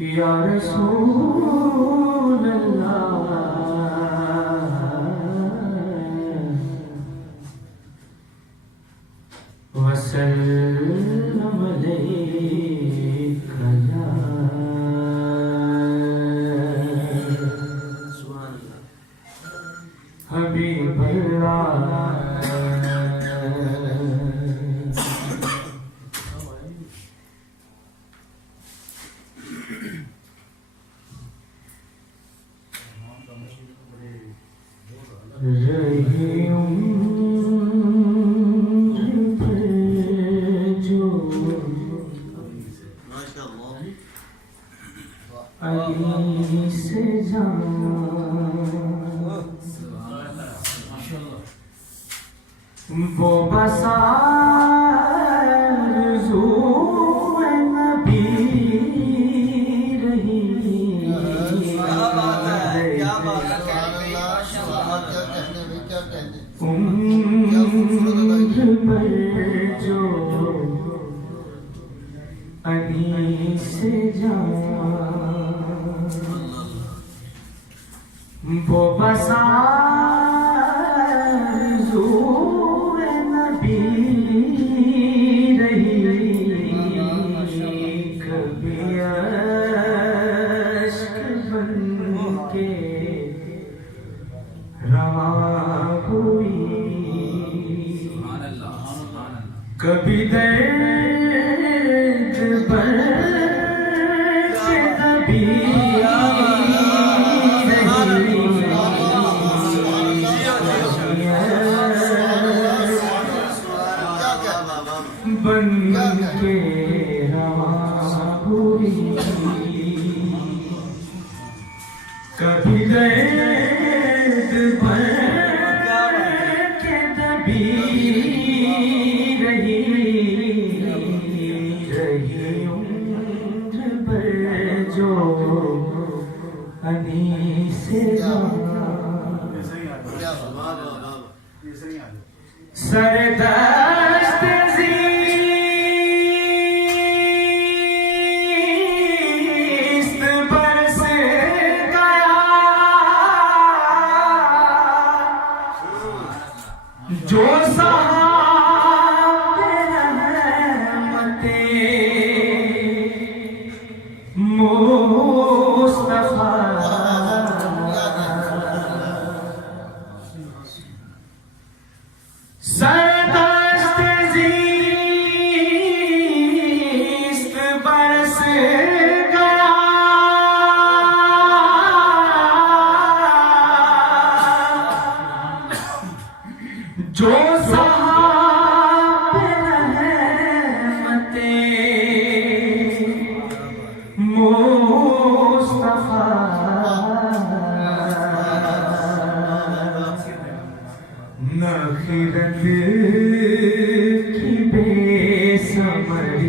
یا رسول اللہ وسلم علیک یا حبیب اللہ رہی عمر پر جو علی سے جان وہ بس آرزو نبی رہی عمر پر جو علی سے جان وہ بس آرزو نبی رہی کبھی اشک بن کے رواں ہوئی کبھی درد بن کے نبی بن کے رواں ہوئی کبھی درد بن کے نبی رہی عمر پر جو علی سے سردست زیست برس گیا جو صحاب رحمت مصطفیٰ سردست زیست برس گیا جو صحاب رحمت مصطفیٰ نہ خیرت کی بے ثمری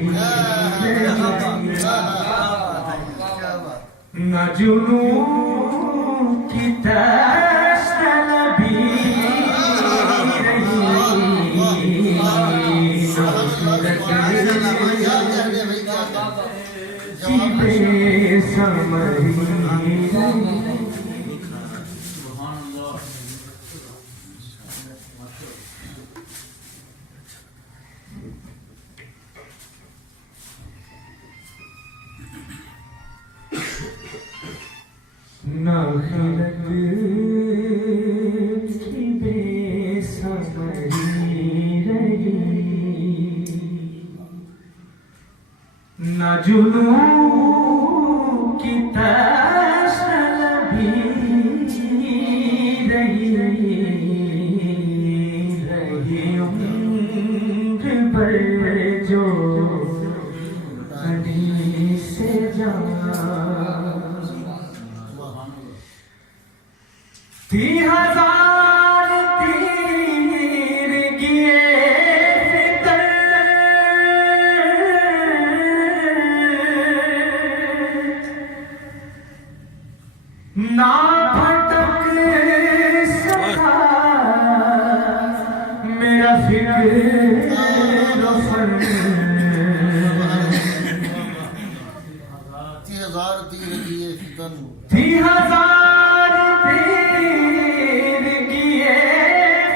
نہ جنون کی طلبی رہی نہ خیرت کی بے ثمری نہ خیرت کی بے ثمری رہی نہ جنون کی طلبی رہی عمر پر جو علی سے جان تی ہزار تیر کیے فطر نہ پھٹک سکا میرا فکر ہزار تیر کیے فتن، تھی ہزار تیر کیے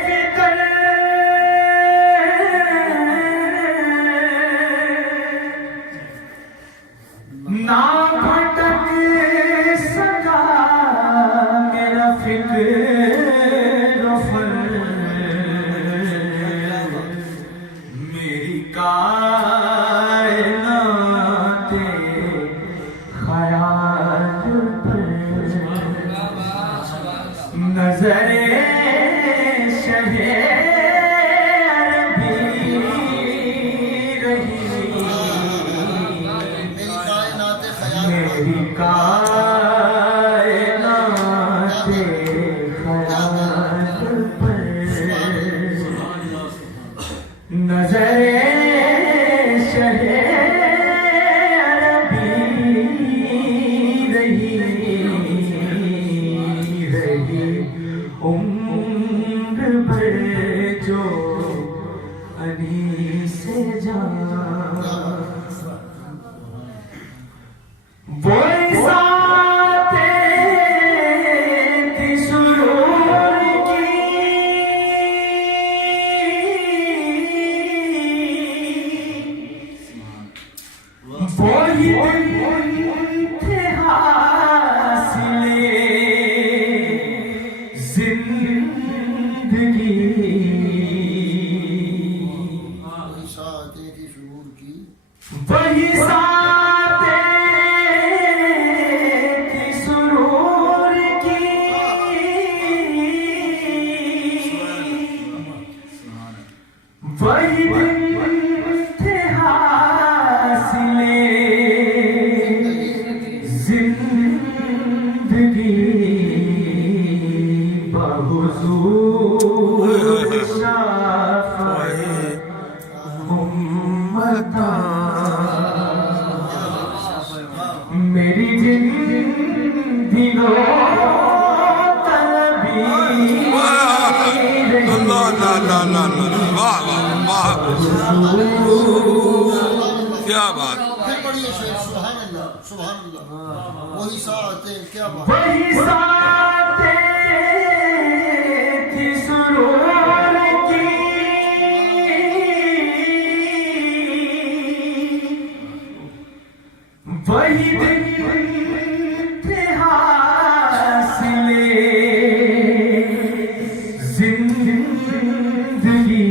فتن، نہ بھٹک سکا میرا فکر و فن، میری کائنات خیال پر نظر شہ عربی رہی، میری کائنات خیال میری کائنات خیال پر نظر شہ عربی رہی، عمر بھر جو علی سے جان، وہ ذاتیں تھی سرور کی، وہی دن تھے حاصل زندگی، وہی ساعتیں تھی شعور کی، وہی ساتیں تھی سرور کی، وہی دن تھے حاصل زندگی، بحضور شفاعت میری جن دنوں طلبی رہی، اللہ اللہ اللہ اللہ واہ واہ واہ کیا بات، پھر پڑھیے شعر، سبحان اللہ سبحان اللہ، وہی ساعتیں، کیا بات، وہی ساتیں تھی سرور کی، وہی دن تھے حاصل زندگی،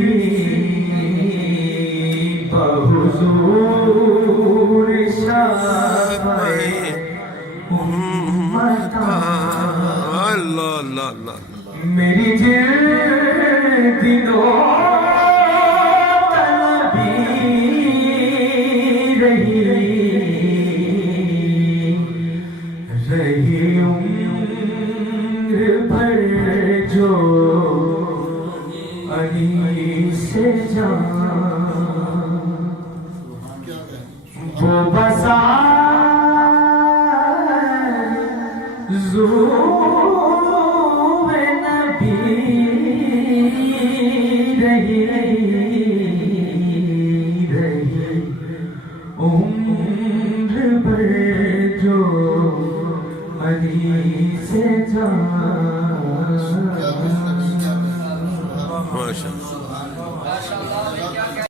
بحضور شفاعت اللہ اللہ اللہ میری جن دنوں طلبی رہی، عمر بھر جو علی سے جان، کیا کہتے وہ بسا زور نبی رہی، عمر بھر جو علی سے جان، ماشاء اللہ۔